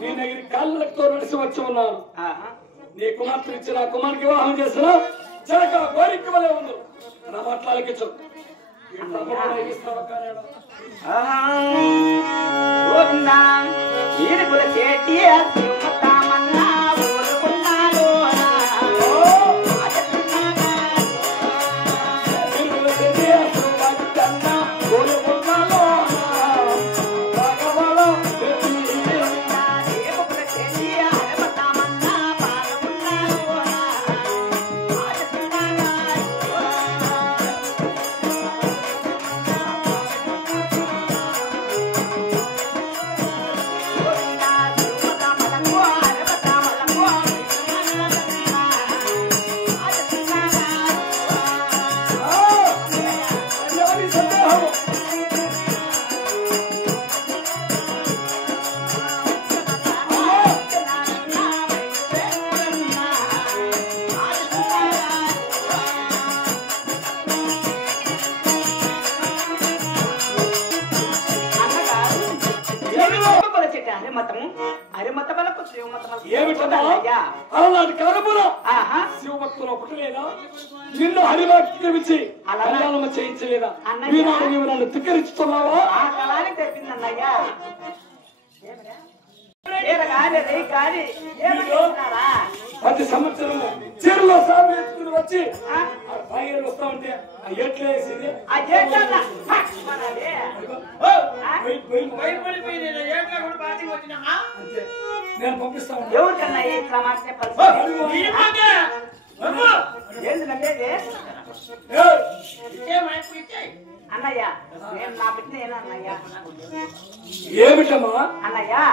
నీ దగ్గర కాళ్ళతో నడిచి వచ్చి ఉన్నాను. నీ కుమార్తె ఇచ్చిన కుమార్కి వివాహం చేసిన జనక కోరిక వలె ఉంది. నా మాట్లాడకిచ్చు శివభక్తులు పుట్టలేదా? నిన్ను హరిభక్తి కళ్యాణం చేయించలేదా? నన్ను తిక్కరిస్తున్నావా? ప్రతి సంవత్సరం చెరువులో సాగు ఎత్తుకుని వచ్చి పైరు వస్తా ఉంటే ఎట్లా వేసింది నేను పంపిస్తాను. అన్నయ్యా నా బిడ్డ అన్నయ్యా ఏమిటమ్మా? అన్నయ్యా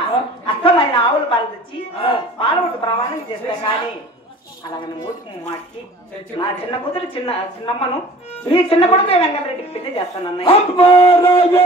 అర్థమైన ఆవులు పాలు తెచ్చి పాలవుడు ప్రమాణం చేస్తా కానీ అలాగని మూతికి మాటికి నా చిన్న కూతురు చిన్నమ్మను నీ చిన్న కొడుకు వెంకటరెడ్డికి పెళ్లి చేస్తాను అన్నయ్య.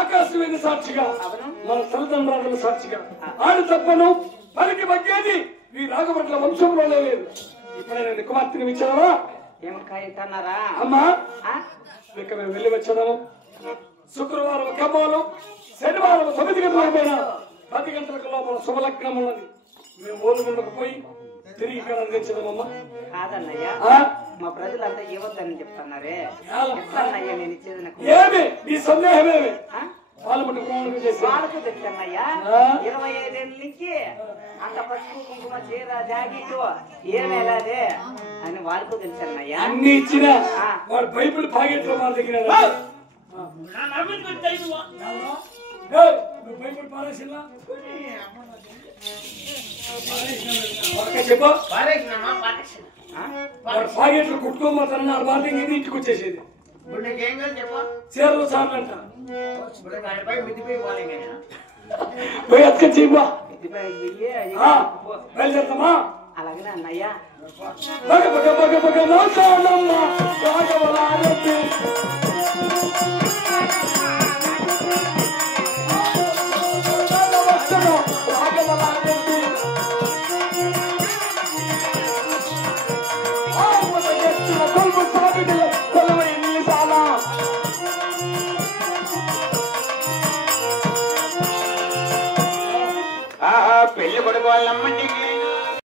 ఆకాశమైన సాక్షిగా మన తల్లిదండ్రుల సాక్షిగా ఆడు తప్పను పలికి బగ్గేది ఈ రాఘవట్ల వంశంలో లేదు. ఇప్పుడే నేను కుమార్తెని ఇచ్చావా? ఏమన్నారా అమ్మా? ఇక మేము వెళ్ళి వచ్చాము. శుక్రవారం ఖమ్మంలో, శనివారం 9 గంటలకు పోయినా 10 గంటలకు లోపల శుభలగ్నం ఉన్నది. మేము ఓలుగుండకు పోయి తిరిగి ఇక్కడ అందించదమ్మా. కాదన్నయ్యా మా ప్రజలంతా ఇవ్వద్దని చెప్తున్నారే. నేను ఇచ్చేది ఏమి నీ సందేహమేమి? వాళ్ళకు తెచ్చన్నయ్యా 25 ఏళ్ళ నుంచి అంత పసుపు కుంకుమ చీర జాకెట్ ఏమేలాదే అని వాళ్ళకు తెలుసన్నయ్యా. అన్ని ఇచ్చిన వాడు బైబిల్ పాకెట్ లో వాళ్ళ దగ్గర బైబిల్ పారేసినా చెప్పా పాకెట్లు కుట్టుకోమన్నా వాళ్ళకి ఇది ఇంటికి వచ్చేసేది. చీరలు చాలంట పోయి అతకొచ్చేయమ్మా. బయలుదేరుతామా? అలాగనే అన్నయ్యా. పెళ్లి కొడుకు వాళ్ళమ్మంటికి